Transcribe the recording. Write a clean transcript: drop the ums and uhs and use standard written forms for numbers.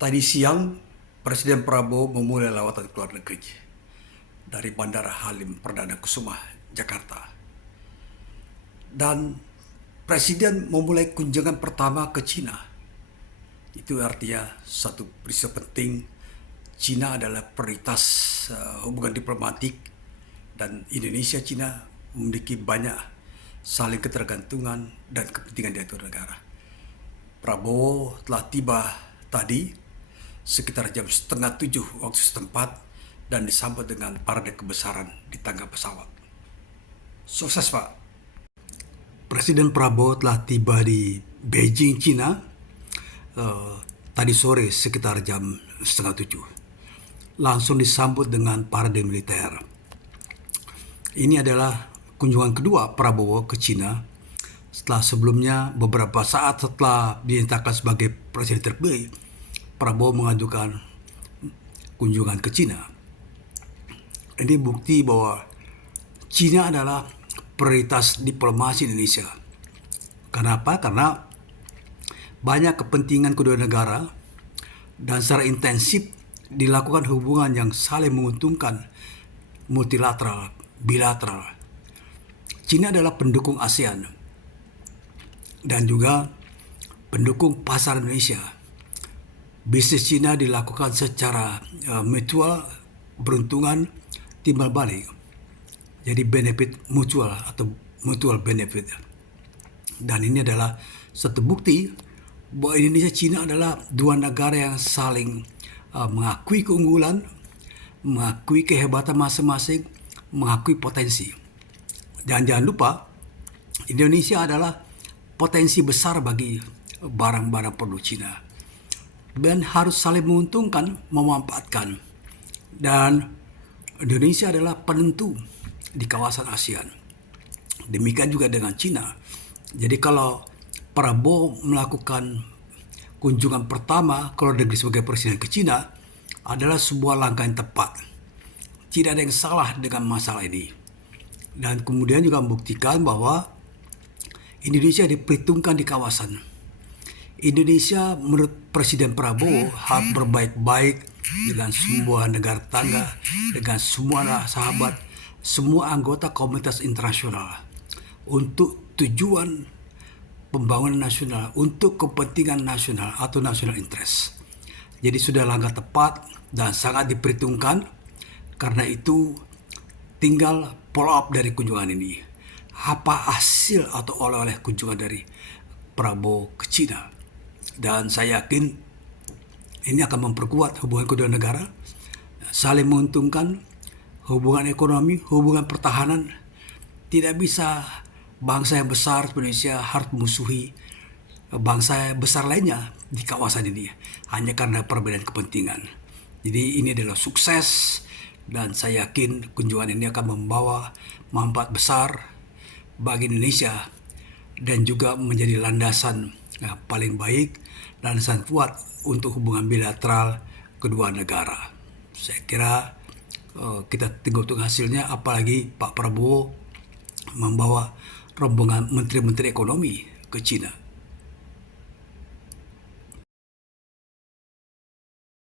Tadi siang, Presiden Prabowo memulai lawatan ke luar negeri dari Bandara Halim Perdana Kusuma, Jakarta. Dan Presiden memulai kunjungan pertama ke Cina. Itu artinya satu peristiwa penting. Cina adalah prioritas hubungan diplomatik dan Indonesia-Cina memiliki banyak saling ketergantungan dan kepentingan di antara negara. Prabowo telah tiba tadi sekitar jam 6:30 waktu setempat dan disambut dengan parade kebesaran di tangga pesawat. Sukses, Pak. Presiden Prabowo telah tiba di Beijing, Cina tadi sore sekitar jam 6:30. Langsung disambut dengan parade militer. Ini adalah kunjungan kedua Prabowo ke Cina setelah sebelumnya beberapa saat setelah dinyatakan sebagai presiden terpilih, Prabowo mengajukan kunjungan ke Cina. Ini bukti bahwa Cina adalah prioritas diplomasi Indonesia. Kenapa? Karena banyak kepentingan kedua negara dan secara intensif dilakukan hubungan yang saling menguntungkan, multilateral, bilateral. Cina adalah pendukung ASEAN dan juga pendukung pasar Indonesia. Bisnis Cina dilakukan secara mutual, beruntungan timbal balik. Jadi benefit mutual atau mutual benefit. Dan ini adalah satu bukti bahwa Indonesia Cina adalah dua negara yang saling mengakui keunggulan, mengakui kehebatan masing-masing, mengakui potensi. Dan jangan lupa, Indonesia adalah potensi besar bagi barang-barang produk Cina. Dan harus saling menguntungkan, memanfaatkan. Dan Indonesia adalah penentu di kawasan ASEAN. Demikian juga dengan Cina. Jadi kalau Prabowo melakukan kunjungan pertama ke luar negeri sebagai presiden ke Cina adalah sebuah langkah yang tepat. Tidak ada yang salah dengan masalah ini. Dan kemudian juga membuktikan bahwa Indonesia diperhitungkan di kawasan. Indonesia menurut Presiden Prabowo harus berbaik-baik dengan semua negara tetangga, dengan semua sahabat, semua anggota komunitas internasional untuk tujuan pembangunan nasional, untuk kepentingan nasional atau national interest. Jadi sudah langkah tepat dan sangat diperhitungkan. Karena itu tinggal follow up dari kunjungan ini. Apa hasil atau oleh-oleh kunjungan dari Prabowo ke Cina? Dan saya yakin ini akan memperkuat hubungan kedua negara, saling menguntungkan, hubungan ekonomi, hubungan pertahanan. Tidak bisa bangsa yang besar Indonesia harus memusuhi bangsa besar lainnya di kawasan ini hanya karena perbedaan kepentingan. Jadi ini adalah sukses dan saya yakin kunjungan ini akan membawa manfaat besar bagi Indonesia dan juga menjadi landasan paling baik, landasan kuat untuk hubungan bilateral kedua negara. Saya kira kita tunggu hasilnya, apalagi Pak Prabowo membawa rombongan menteri-menteri ekonomi ke Cina.